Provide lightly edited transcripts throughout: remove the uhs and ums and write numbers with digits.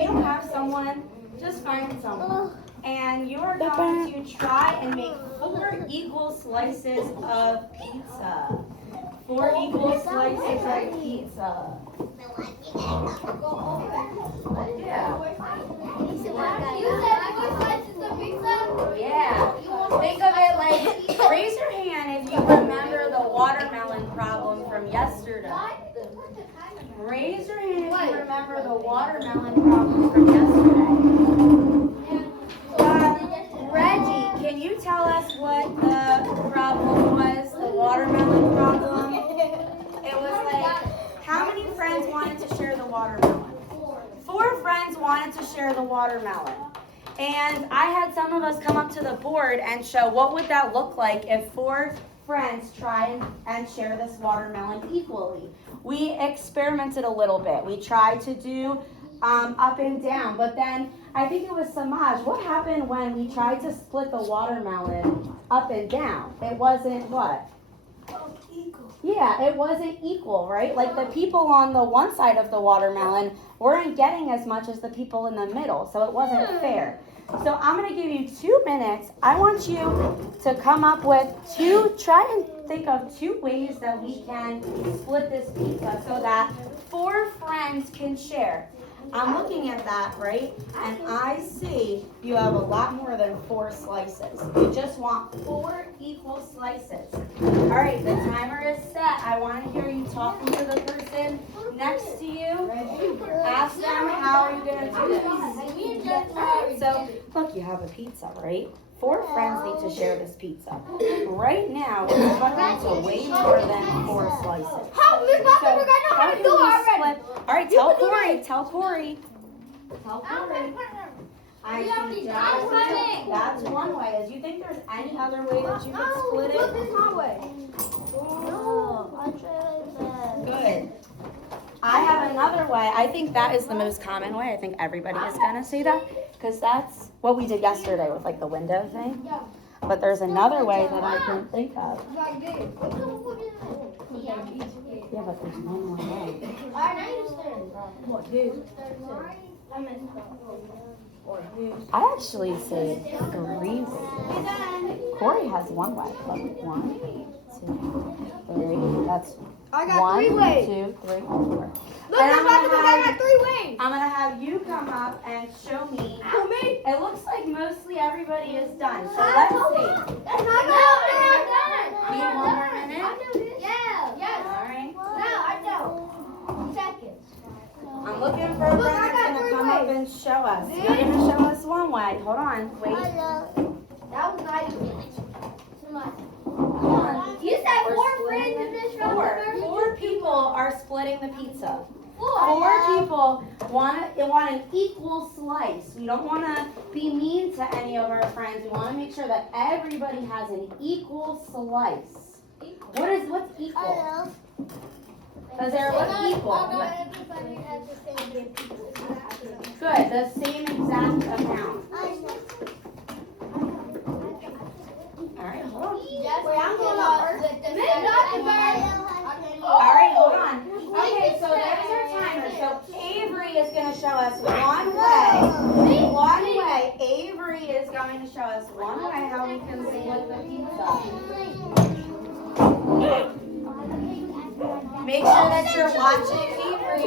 you don't have someone, just find someone. And you're going to try and make 4 equal slices of pizza. 4 equal slices of pizza. Yeah. Yeah. Think of it like, raise your hand if you remember the watermelon problem from yesterday. Raise your hand if you remember the watermelon problem from yesterday. Reggie, can you tell us what the problem was, the watermelon problem? It was like, how many friends wanted to share the watermelon? 4 friends wanted to share the watermelon. And I had some of us come up to the board and show what would that look like if 4 friends try and share this watermelon equally. We experimented a little bit. We tried to do up and down, but then I think it was Samaj. What happened when we tried to split the watermelon up and down? It wasn't what? Equal. Yeah, it wasn't equal, right? Like the people on the one side of the watermelon weren't getting as much as the people in the middle, so it wasn't fair. So I'm going to give you 2 minutes. I want you to come up with try and think of 2 ways that we can split this pizza so that 4 friends can share. I'm looking at that, right? And I see you have a lot more than 4 slices. You just want 4 equal slices. All right, the timer is set. I want to hear you talking to the person next to you. Ask them, how are you going to do this? All right, so look, you have a pizza, right? 4 friends need to share this pizza. Right now, it's cut into way more than 4 slices. How? Miss Buster, I know how to do it already. All right, tell Corey. Tell Corey. I see Jackson. That's one way. Do you think there's any other way that you could split it? This is my way. Good. I have another way. I think that is the most common way. I think everybody is going to say that because that's what we did yesterday with like the window thing. But there's another way that I can think of. Yeah, but there's one more way. I actually say 3 ways. Corey has one way. Look, 1, 2, 3. That's I got 1, 3 ways. 2, 3, 4. Look, I got 3 ways. I'm gonna have you come up and show me. Who, me? It looks like mostly everybody is done. So let's see. That's not done. Need 1 more minute? Yeah. Yes. All right. No, I don't. Seconds. I'm looking for a friend that's gonna come up and show us. You're gonna show us one way. Hold on. Wait. That was not even too much. Hold on. You said We're 4 splitting friends in it. this room? 4 people are splitting the pizza. 4 people want an equal slice. We don't want to be mean to any of our friends. We want to make sure that everybody has an equal slice. What's equal? Because they're equal. Good, the same exact amount. All right, hold on. All right, hold on. Okay, so there's our timer. So Avery is going to show us one way. One way. Avery is going to show us one way how we can split the pizza. Make sure that you're watching Avery.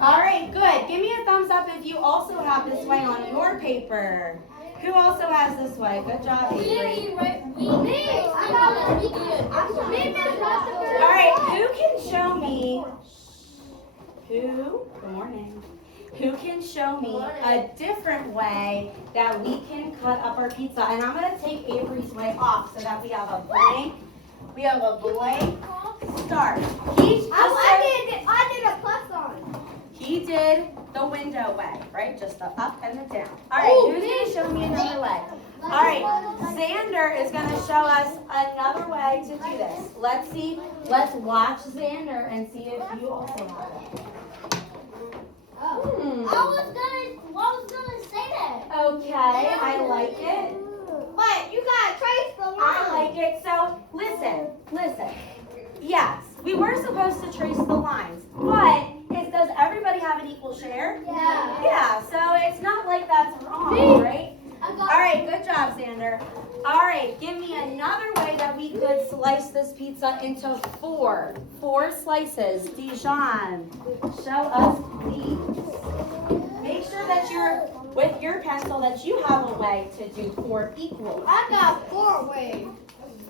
All right, good. Give me a thumbs up if you also have this way on your paper. Who also has this way? Good job, Avery. All right, who can show me? Good morning. Who can show me a different way that we can cut up our pizza? And I'm going to take Avery's way off so that we have a blank. We have a blank start. I did a plus on. He did the window way, right? Just the up and the down. All right, who's going to show me another way? All right, Xander is going to show us another way to do this. Let's see. Let's watch Xander and see if you also have it. I was gonna say that. Okay, I like it. But you got a trace from mine. I like it. So listen. Yes, we were supposed to trace the lines, but does everybody have an equal share? Yeah. Yeah, so it's not like that's wrong, right? All right, good job, Xander. All right, give me another way that we could slice this pizza into four slices. Dijon, show us, please. Make sure that you're, with your pencil, that you have a way to do 4 equal. I got 4 ways.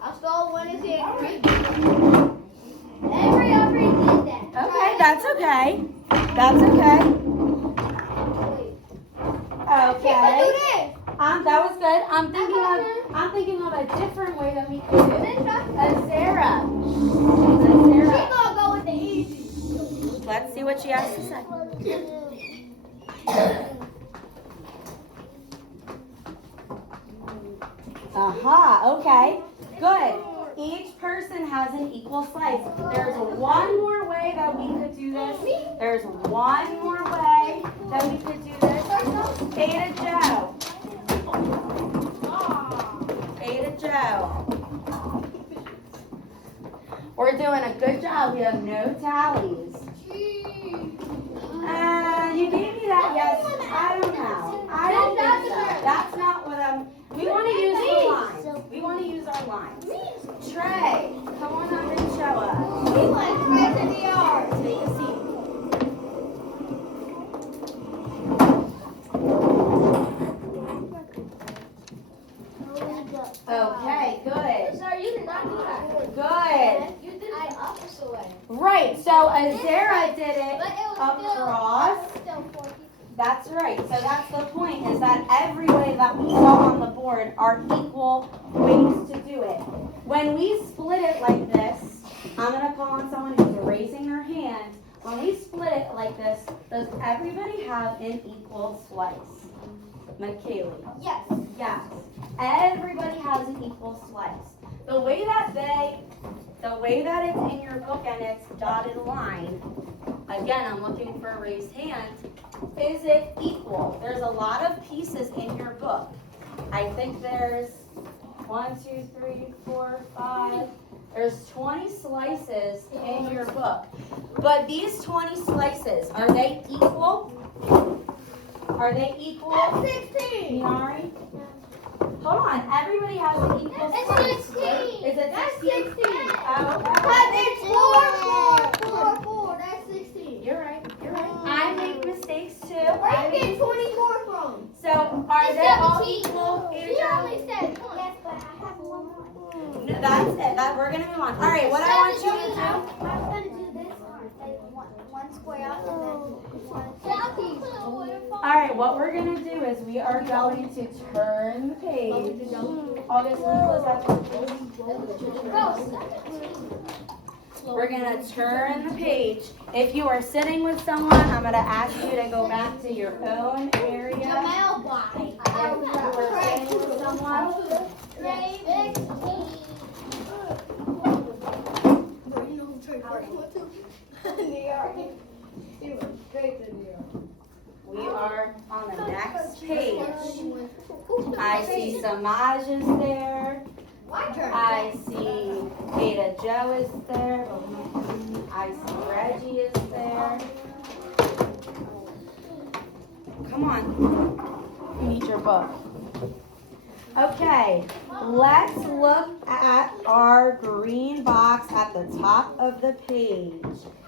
I stole one is here. Every already did that. Okay, that's okay. That's okay. Okay. That was good. I'm thinking of a different way that we could do it. Azera. She's gonna go with the easy. Let's see what she has to say. Aha, okay. Good. Each person has an equal slice. There's one more way that we could do this. There's one more way that we could do this. Ada Joe. Ada Joe. We're doing a good job. We have no tallies. You gave me that yes. I don't know. I don't think so. That's not what we want to use the lines. We want to use our lines. Trey, come on up and show us. We went right to the yard. Take a seat. Okay, good. Sorry, you did not do that. Good. You did it the opposite way. Right, so Azera did it across. Still 4 people. That's right. So that's the point, is that every way that we saw on the board are equal ways to do it. When we split it like this, I'm going to call on someone who's raising their hand. When we split it like this, does everybody have an equal slice? McKaylee. Yes. Yes. Everybody has an equal slice. The way that it's in your book and it's dotted line, again, I'm looking for a raised hand. Is it equal? There's a lot of pieces in your book. I think there's 1, 2, 3, 4, 5. There's 20 slices in your book. But these 20 slices, are they equal? Are they equal? That's 16. Minari? Hold on. Everybody has an equal slice. It's 16. Is it That's 16? 16. Oh, But it's 4. That's 16. You're right. You're right. I make mistakes too. Where you get 24 from? So are they all equal? She only said 20. Yes, but I have one more. No, that's it. We're gonna move on. All right. What I want you to do? I was gonna do this one square out and then one. All right. What we're gonna do is we are going to turn the page. August, will you close that door, please? We're gonna turn the page. If you are sitting with someone, I'm gonna ask you to go back to your own area. If you are sitting with someone. We are on the next page. I see Samaj is there. I see Ada Joe is there. I see Reggie is there. Come on. You need your book. Okay, let's look at our green box at the top of the page.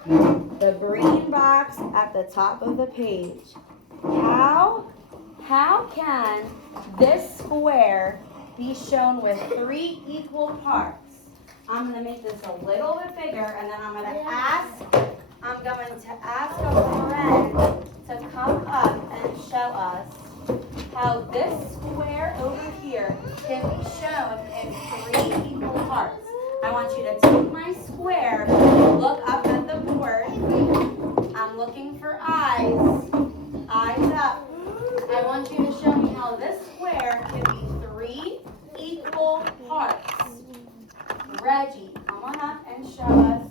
The green box at the top of the page. How can this square be shown with 3 equal parts? I'm going to make this a little bit bigger, and then I'm going to ask a friend to come up and show us how this square over here can be shown in 3 equal parts. I want you to take my square, look up at the board. I'm looking for eyes. Eyes up. I want you to show me how this square can be 3 equal parts. Reggie, come on up and show us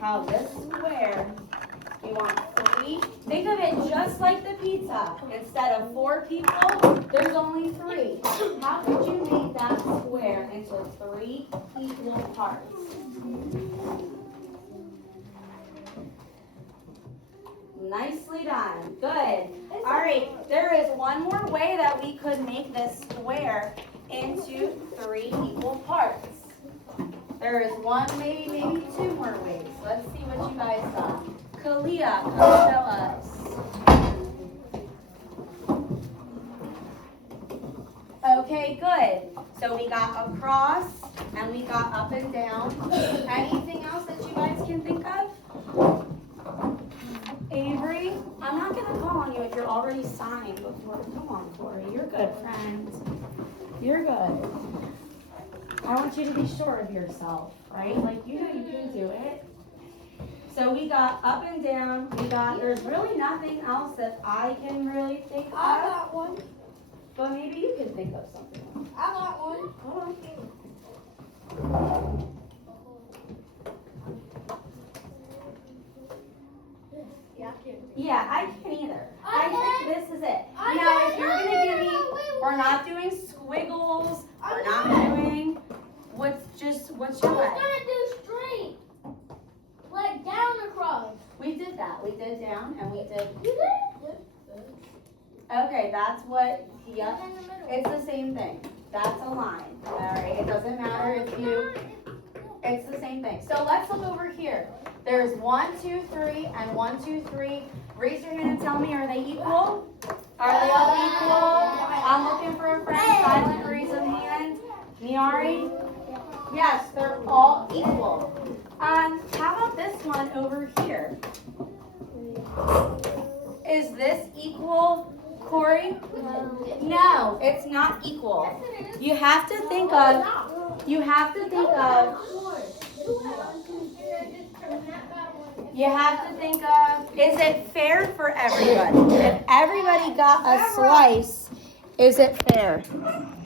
how this square, you want 3. Think of it just like the pizza. Instead of 4 people, there's only 3. How could you make that square into 3 equal parts? Nicely done. Good. All right. There is one more way that we could make this square into 3 equal parts. There is one, maybe 2 more ways. Let's see what you guys got. Kalia, come show us. Okay, good. So we got across and we got up and down. Anything else that you guys can think of? Avery, I'm not going to call on you if you're already signed before. Come on, Corey. You're good, friend. You're good. I want you to be sure of yourself, right? Like, you know you can do it. So we got up and down. There's really nothing else that I can really think of. I got one. But maybe you can think of something. I got one. Hold on. Yeah, I can't either. I think this is it. Now, if you're going to give me, we're not doing squiggles. We're not doing, what's your way? I'm gonna do straight. Like down across. We did that. We did down and we did. You did? Okay, that's what, yep. In the middle. It's the same thing. That's a line. All right, it doesn't matter if you, it's the same thing. So let's look over here. There's 1, 2, 3, and 1, 2, 3. Raise your hand and tell me, are they equal? Are they all equal? I'm looking for a friend. Silent, raise a hand. Niari? Yes, they're all equal. How about this one over here? Is this equal, Corey? No, it's not equal. You have to think of, is it fair for everybody? If everybody got a slice, is it fair?